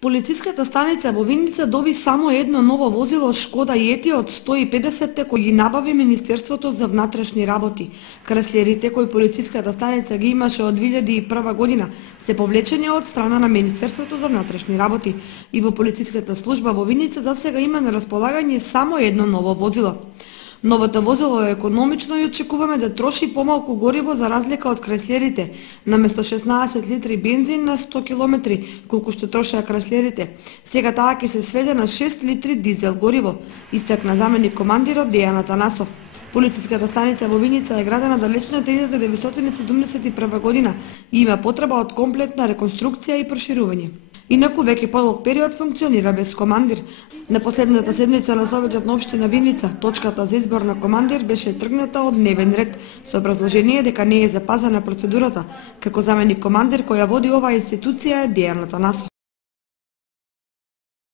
Полициската станица во Виница доби само едно ново возило Шкода Йети од 150 кои ги набави Министерството за внатрешни работи. Краслерите кои полициската станица ги имаше од 2001 година се повлечени од страна на Министерството за внатрешни работи и во полициската служба во Виница за сега има на располагање само едно ново возило. Новото возило е економично и очекуваме да троши помалку гориво за разлика од краслерите, наместо 16 литри бензин на 100 километри, колку што трошеа краслерите. Сега таа ќе се сведе на 6 литри дизел гориво, истакна заменик командирот Дејан Атанасов. Полициската станица во Виница е градена далечната 1971 година и има потреба од комплетна реконструкција и проширување. Инаку веќе подолг период функционира без командир. На последната седница на Советот на општина Виница, точката за избор на командир беше тргната од дневен ред со образложение дека не е запазена процедурата. Како заменик командир која води оваа институција е Дејан Атанасов.